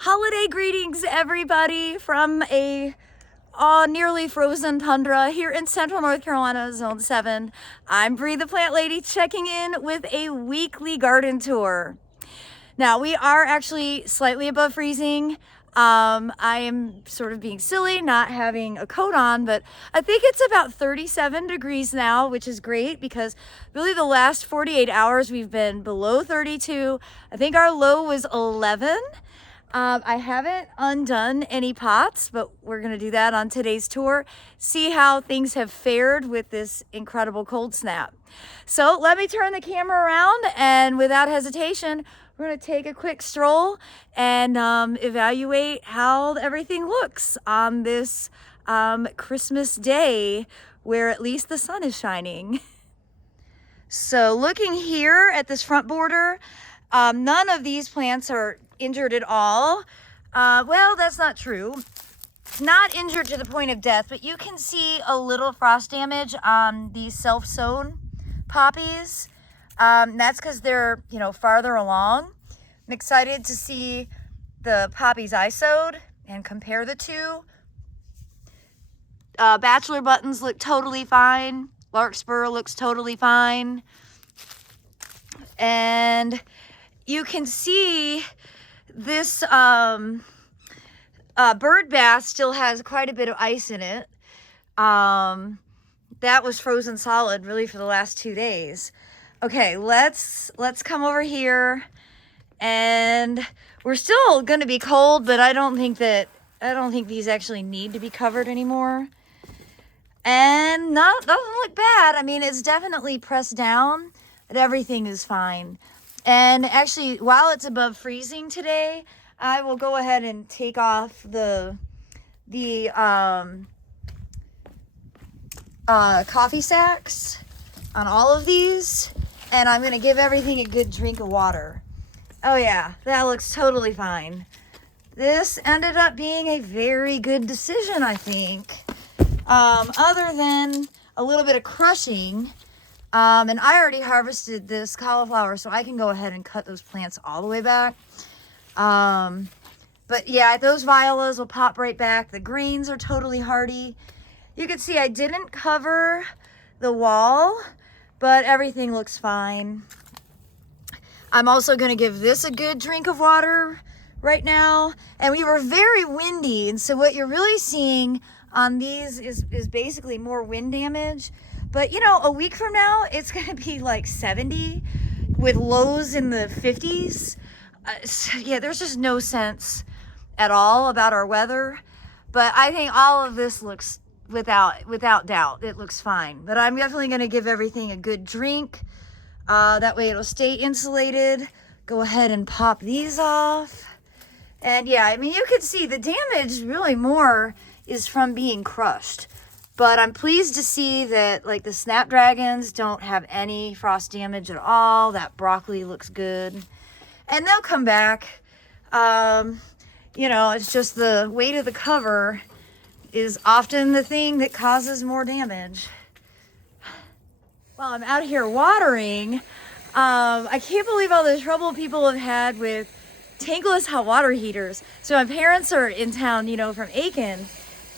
Holiday greetings, everybody, from a nearly frozen tundra here in central North Carolina, Zone 7. I'm Bree the Plant Lady checking in with a weekly garden tour. Now, we are actually slightly above freezing. I am sort of being silly not having a coat on, but I think it's about 37 degrees now, which is great because really the last 48 hours we've been below 32. I think our low was 11. I haven't undone any pots, but we're going to do that on today's tour. See how things have fared with this incredible cold snap. So let me turn the camera around, and without hesitation, we're going to take a quick stroll and evaluate how everything looks on this Christmas day where at least the sun is shining. So looking here at this front border, none of these plants are injured at all. Well, that's not true. Not injured to the point of death, but you can see a little frost damage on these self-sown poppies. That's because they're, farther along. I'm excited to see the poppies I sowed and compare the two. Bachelor buttons look totally fine. Larkspur looks totally fine. And you can see this bird bath still has quite a bit of ice in it. That was frozen solid really for the last 2 days. Okay, let's come over here, and we're still going to be cold, but I don't think these actually need to be covered anymore. And doesn't look bad. I mean, it's definitely pressed down, but everything is fine. And actually, while it's above freezing today, I will go ahead and take off the coffee sacks on all of these, and I'm gonna give everything a good drink of water. Oh yeah, that looks totally fine. This ended up being a very good decision, I think. Other than a little bit of crushing. And I already harvested this cauliflower, so I can go ahead and cut those plants all the way back. But yeah, those violas will pop right back. The greens are totally hardy. You can see I didn't cover the wall, but everything looks fine. I'm also going to give this a good drink of water right now. And we were very windy, and so what you're really seeing on these is basically more wind damage. But a week from now, it's going to be like 70 with lows in the 50s. So yeah, there's just no sense at all about our weather. But I think all of this looks, without doubt, it looks fine. But I'm definitely going to give everything a good drink. That way it'll stay insulated. Go ahead and pop these off. And yeah, I mean, you can see the damage really more is from being crushed. But I'm pleased to see that like the snapdragons don't have any frost damage at all. That broccoli looks good. And they'll come back. It's just the weight of the cover is often the thing that causes more damage. While I'm out here watering, I can't believe all the trouble people have had with tankless hot water heaters. So my parents are in town, from Aiken.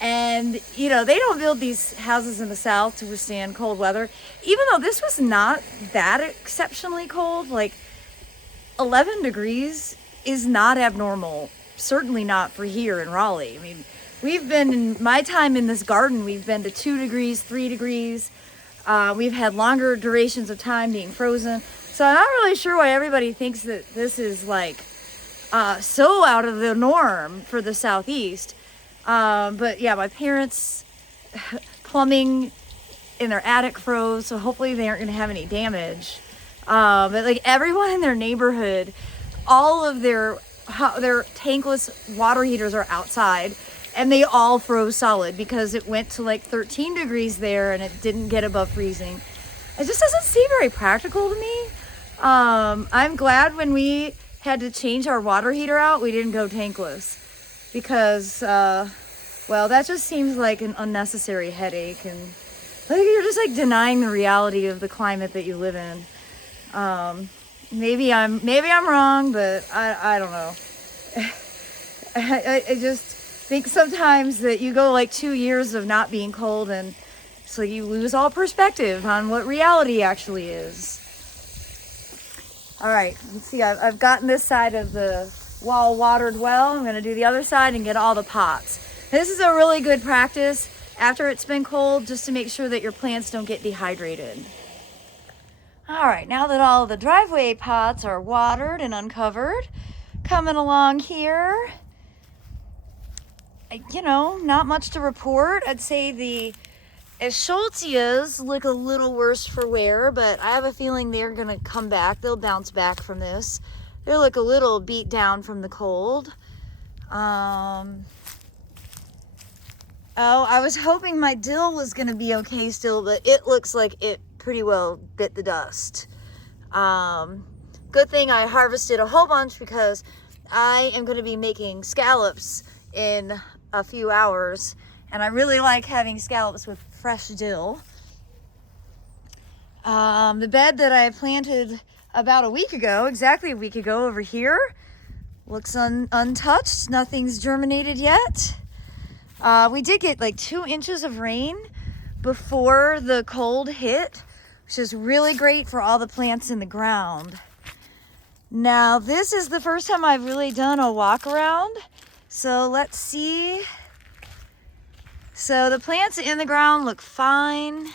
And, they don't build these houses in the South to withstand cold weather. Even though this was not that exceptionally cold, like 11 degrees is not abnormal. Certainly not for here in Raleigh. I mean, we've been, in my time in this garden, we've been to 2 degrees, 3 degrees. We've had longer durations of time being frozen. So I'm not really sure why everybody thinks that this is like so out of the norm for the Southeast. But yeah, my parents' plumbing in their attic froze, so hopefully they aren't going to have any damage. But like everyone in their neighborhood, all of their tankless water heaters are outside, and they all froze solid because it went to like 13 degrees there and it didn't get above freezing. It just doesn't seem very practical to me. I'm glad when we had to change our water heater out, we didn't go tankless. Because, that just seems like an unnecessary headache, and like you're just like denying the reality of the climate that you live in. Maybe I'm wrong, but I don't know. I just think sometimes that you go like 2 years of not being cold, and so you lose all perspective on what reality actually is. All right, let's see, I've gotten this side of the wall watered well. I'm gonna do the other side and get all the pots. This is a really good practice after it's been cold, just to make sure that your plants don't get dehydrated. All right, now that all the driveway pots are watered and uncovered, coming along here, you know, not much to report. I'd say the Eschscholtzias look a little worse for wear, but I have a feeling they're gonna come back. They'll bounce back from this. They look a little beat down from the cold. Oh, I was hoping my dill was gonna be okay still, but it looks like it pretty well bit the dust. Good thing I harvested a whole bunch, because I am gonna be making scallops in a few hours, and I really like having scallops with fresh dill. The bed that I planted about a week ago, exactly a week ago, over here, looks untouched. Nothing's germinated yet. We did get like 2 inches of rain before the cold hit, which is really great for all the plants in the ground. Now, this is the first time I've really done a walk around, so let's see. So the plants in the ground look fine.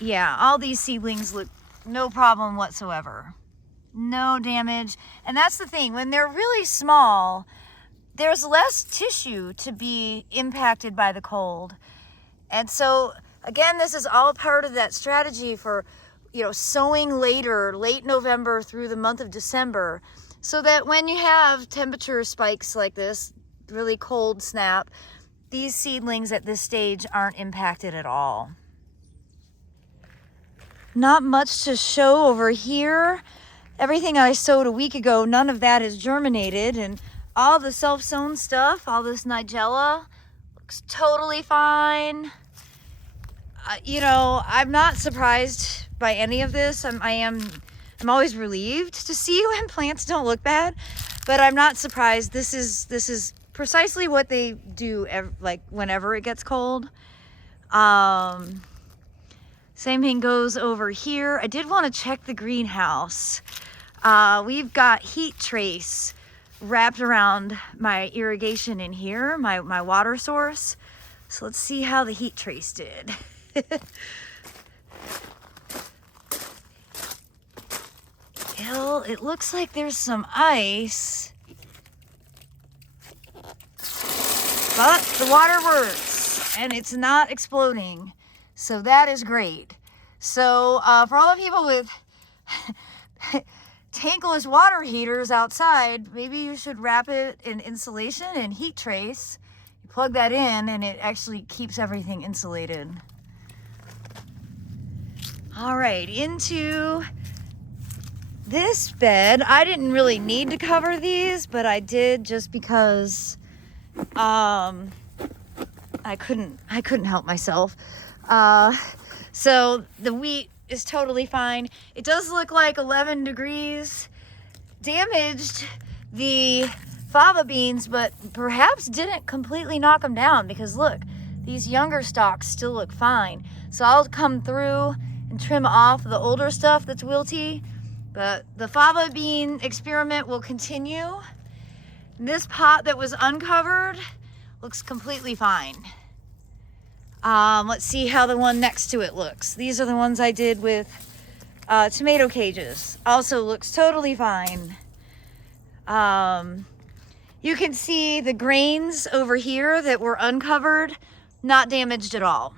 Yeah, all these seedlings look no problem whatsoever. No damage. And that's the thing, when they're really small, there's less tissue to be impacted by the cold. And so, again, this is all part of that strategy for, you know, sowing later, late November through the month of December, so that when you have temperature spikes like this, really cold snap, these seedlings at this stage aren't impacted at all. Not much to show over here. Everything I sowed a week ago, none of that is germinated, and all the self-sown stuff, all this Nigella, looks totally fine. You know, I'm not surprised by any of this. I'm always relieved to see when plants don't look bad, but I'm not surprised. This is precisely what they do like whenever it gets cold. Same thing goes over here. I did want to check the greenhouse. We've got heat trace wrapped around my irrigation in here, my water source. So let's see how the heat trace did. Well, it looks like there's some ice, but the water works and it's not exploding. So that is great. So for all the people with tankless water heaters outside, maybe you should wrap it in insulation and heat trace. You plug that in and it actually keeps everything insulated. All right, into this bed. I didn't really need to cover these, but I did just because I couldn't help myself. So the wheat is totally fine. It does look like 11 degrees damaged the fava beans, but perhaps didn't completely knock them down, because look, these younger stalks still look fine. So I'll come through and trim off the older stuff that's wilty, but the fava bean experiment will continue. This pot that was uncovered looks completely fine. Let's see how the one next to it looks. These are the ones I did with tomato cages. Also looks totally fine. You can see the grains over here that were uncovered, not damaged at all.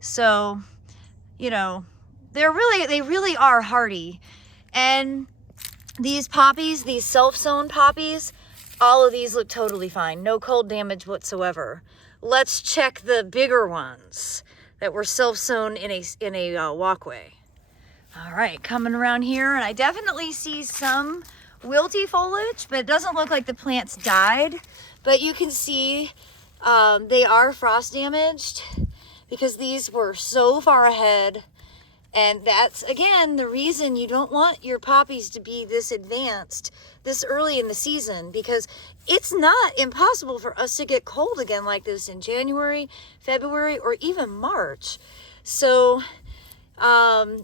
So, you know, they really are hardy. And these poppies, these self-sown poppies, all of these look totally fine. No cold damage whatsoever. Let's check the bigger ones that were self-sown in a walkway. All right, coming around here, and I definitely see some wilty foliage, but it doesn't look like the plants died. But you can see they are frost damaged, because these were so far ahead And that's, again, the reason you don't want your poppies to be this advanced this early in the season, because it's not impossible for us to get cold again like this in January, February, or even March. So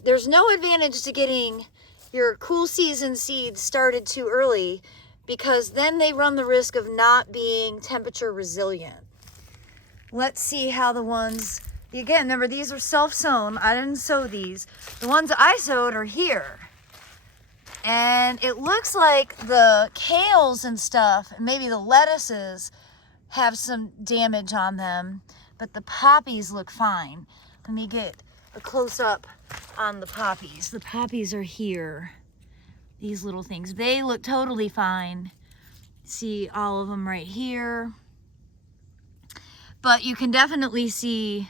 there's no advantage to getting your cool season seeds started too early, because then they run the risk of not being temperature resilient. Let's see how the ones, again, remember these are self-sown. I didn't sow these. The ones I sowed are here. And it looks like the kales and stuff, and maybe the lettuces have some damage on them, but the poppies look fine. Let me get a close-up on the poppies. The poppies are here. These little things, they look totally fine. See all of them right here. But you can definitely see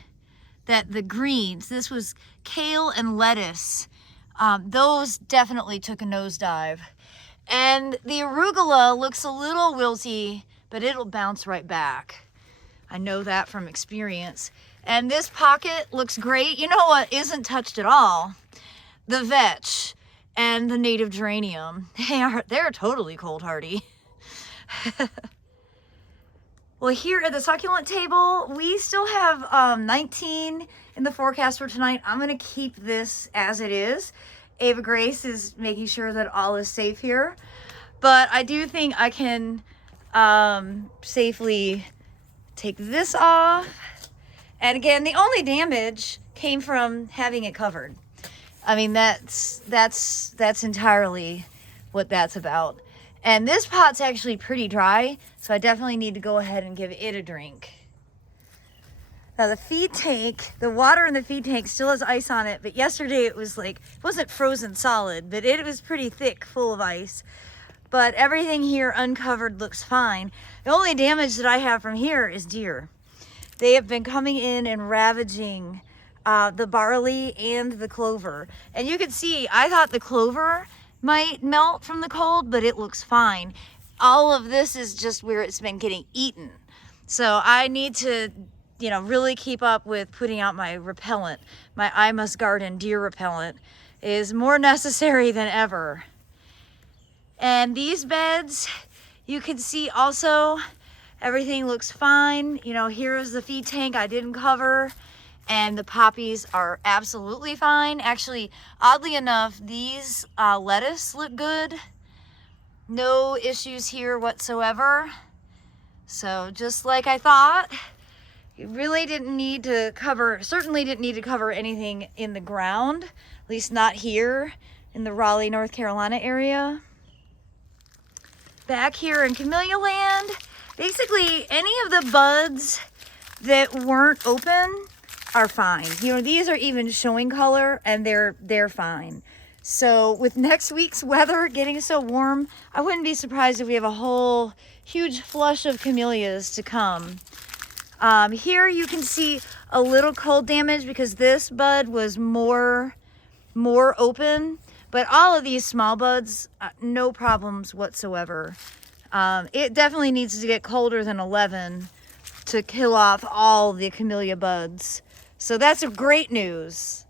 that the greens, this was kale and lettuce, those definitely took a nosedive. And the arugula looks a little wilty, but it'll bounce right back. I know that from experience. And this pocket looks great. You know what isn't touched at all? The vetch and the native geranium. They're totally cold hardy. Well, here at the succulent table, we still have 19 in the forecast for tonight. I'm going to keep this as it is. Ava Grace is making sure that all is safe here. But I do think I can safely take this off. And again, the only damage came from having it covered. I mean, that's entirely what that's about. And this pot's actually pretty dry, so I definitely need to go ahead and give it a drink. Now the feed tank, the water in the feed tank still has ice on it, but yesterday it was like, it wasn't frozen solid, but it was pretty thick, full of ice. But everything here uncovered looks fine. The only damage that I have from here is deer. They have been coming in and ravaging the barley and the clover. And you can see, I thought the clover might melt from the cold, but it looks fine. All of this is just where it's been getting eaten. So I need to, you know, really keep up with putting out my repellent. My I Must Garden deer repellent is more necessary than ever. And these beds, you can see also, everything looks fine. You know, here's the feed tank I didn't cover. And the poppies are absolutely fine. Actually, oddly enough, these lettuce look good. No issues here whatsoever. So just like I thought, you really didn't need to cover, certainly didn't need to cover anything in the ground, at least not here in the Raleigh, North Carolina area. Back here in Camellia land, basically any of the buds that weren't open are fine. You know, these are even showing color and they're fine. So with next week's weather getting so warm, I wouldn't be surprised if we have a whole huge flush of camellias to come. Here you can see a little cold damage because this bud was more open, but all of these small buds, no problems whatsoever. It definitely needs to get colder than 11 to kill off all the camellia buds. So that's great news.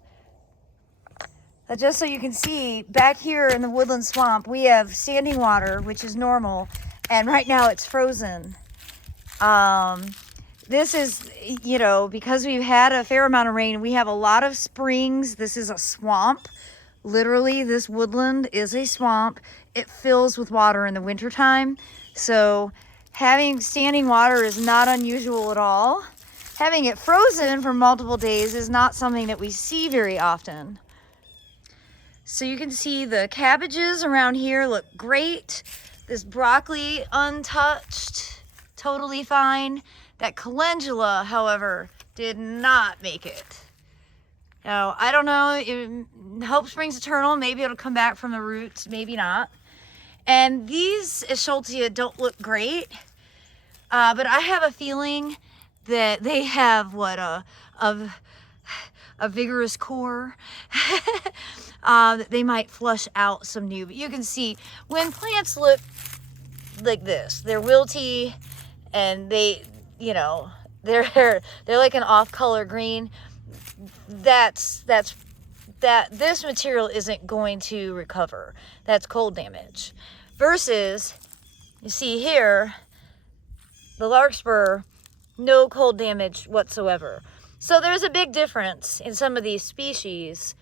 Just so you can see, back here in the woodland swamp, we have standing water, which is normal, and right now it's frozen. This is, you know, because we've had a fair amount of rain, we have a lot of springs. This is a swamp. Literally, this woodland is a swamp. It fills with water in the wintertime. So having standing water is not unusual at all. Having it frozen for multiple days is not something that we see very often. So you can see the cabbages around here look great. This broccoli untouched, totally fine. That calendula, however, did not make it. Now, I don't know, hope springs eternal. Maybe it'll come back from the roots, maybe not. And these Schultzia don't look great, but I have a feeling that they have a vigorous core. That they might flush out some new. But you can see when plants look like this, they're wilty and they, you know, they're like an off-color green. That's that this material isn't going to recover. That's cold damage. Versus, you see here, the larkspur, no cold damage whatsoever. So there's a big difference in some of these species.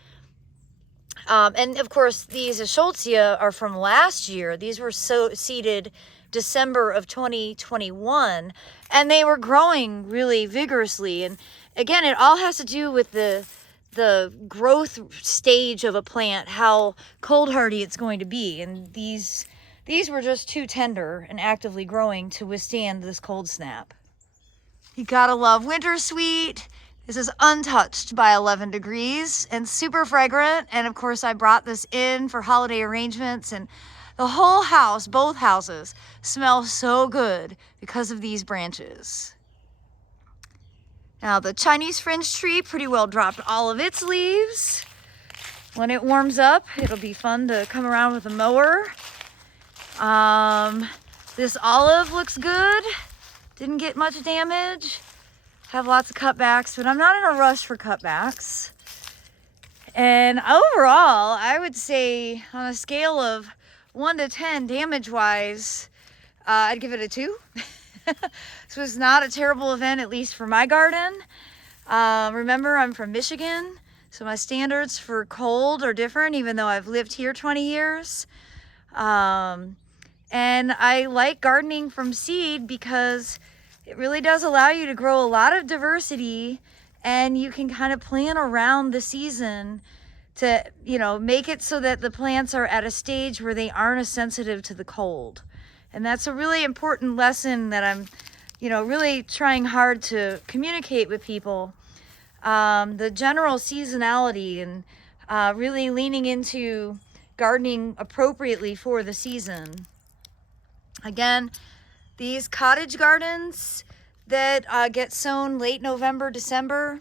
And of course, these Schultzia are from last year. These were seeded December of 2021, and they were growing really vigorously. And again, it all has to do with the growth stage of a plant, how cold hardy it's going to be. And these were just too tender and actively growing to withstand this cold snap. You gotta love winter sweet. This is untouched by 11 degrees and super fragrant. And of course, I brought this in for holiday arrangements, and the whole house, both houses, smell so good because of these branches. Now the Chinese fringe tree pretty well dropped all of its leaves. When it warms up, it'll be fun to come around with a mower. This olive looks good. Didn't get much damage. Have lots of cutbacks, but I'm not in a rush for cutbacks. And overall, I would say on a scale of 1 to 10 damage-wise, I'd give it a 2. This was not a terrible event, at least for my garden. Remember, I'm from Michigan, so my standards for cold are different, even though I've lived here 20 years. And I like gardening from seed because it really does allow you to grow a lot of diversity, and you can kind of plan around the season to, you know, make it so that the plants are at a stage where they aren't as sensitive to the cold. And that's a really important lesson that I'm, you know, really trying hard to communicate with people. The general seasonality and really leaning into gardening appropriately for the season. Again, these cottage gardens that get sown late November, December,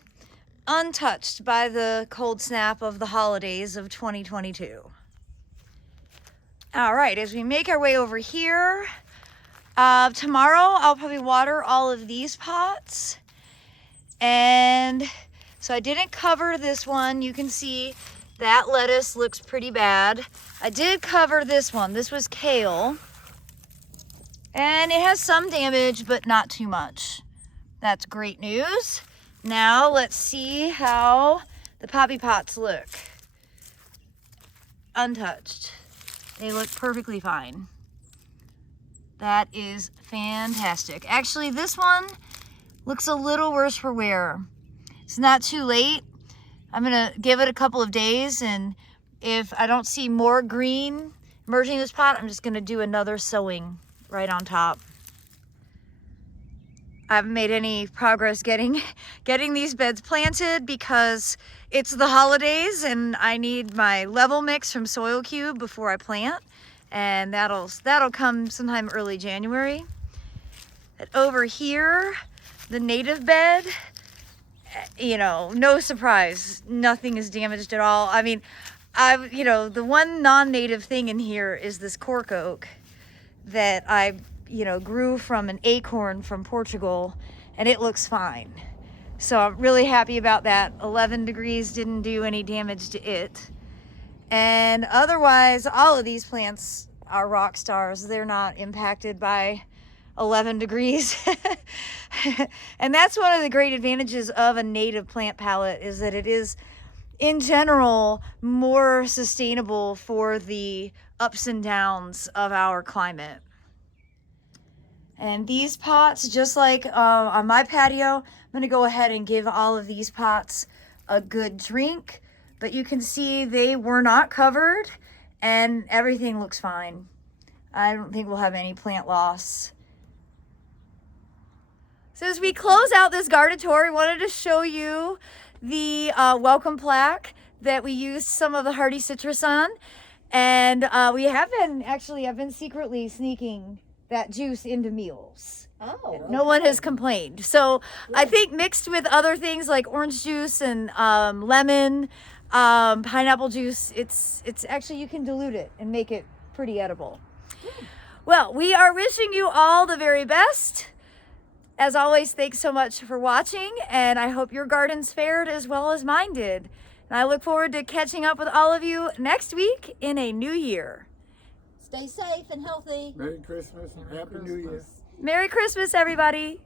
untouched by the cold snap of the holidays of 2022. All right, as we make our way over here, tomorrow I'll probably water all of these pots. And so I didn't cover this one. You can see that lettuce looks pretty bad. I did cover this one. This was kale. And it has some damage, but not too much. That's great news. Now let's see how the poppy pots look. Untouched. They look perfectly fine. That is fantastic. Actually, this one looks a little worse for wear. It's not too late. I'm gonna give it a couple of days, and if I don't see more green emerging in this pot, I'm just gonna do another sowing right on top. I haven't made any progress getting these beds planted because it's the holidays and I need my level mix from Soil Cube before I plant, and that'll come sometime early January. And over here, the native bed, you know, no surprise, nothing is damaged at all. I mean, you know, the one non-native thing in here is this cork oak that I, you know, grew from an acorn from Portugal, and it looks fine. So I'm really happy about that. 11 degrees didn't do any damage to it. And otherwise, all of these plants are rock stars. They're not impacted by 11 degrees. And that's one of the great advantages of a native plant palette, is that it is, in general, more sustainable for the ups and downs of our climate. And these pots, just like on my patio, I'm gonna go ahead and give all of these pots a good drink, but you can see they were not covered and everything looks fine. I don't think we'll have any plant loss. So as we close out this garden tour, I wanted to show you the welcome plaque that we used some of the hardy citrus on. And I've been secretly sneaking that juice into meals. Oh, okay. No one has complained. So good. I think mixed with other things like orange juice and lemon, pineapple juice, it's actually, you can dilute it and make it pretty edible. Well, we are wishing you all the very best. As always, thanks so much for watching, and I hope your gardens fared as well as mine did. And And I look forward to catching up with all of you next week in a new year. Stay safe and healthy. Merry Christmas and Happy New Year. Merry Christmas, everybody.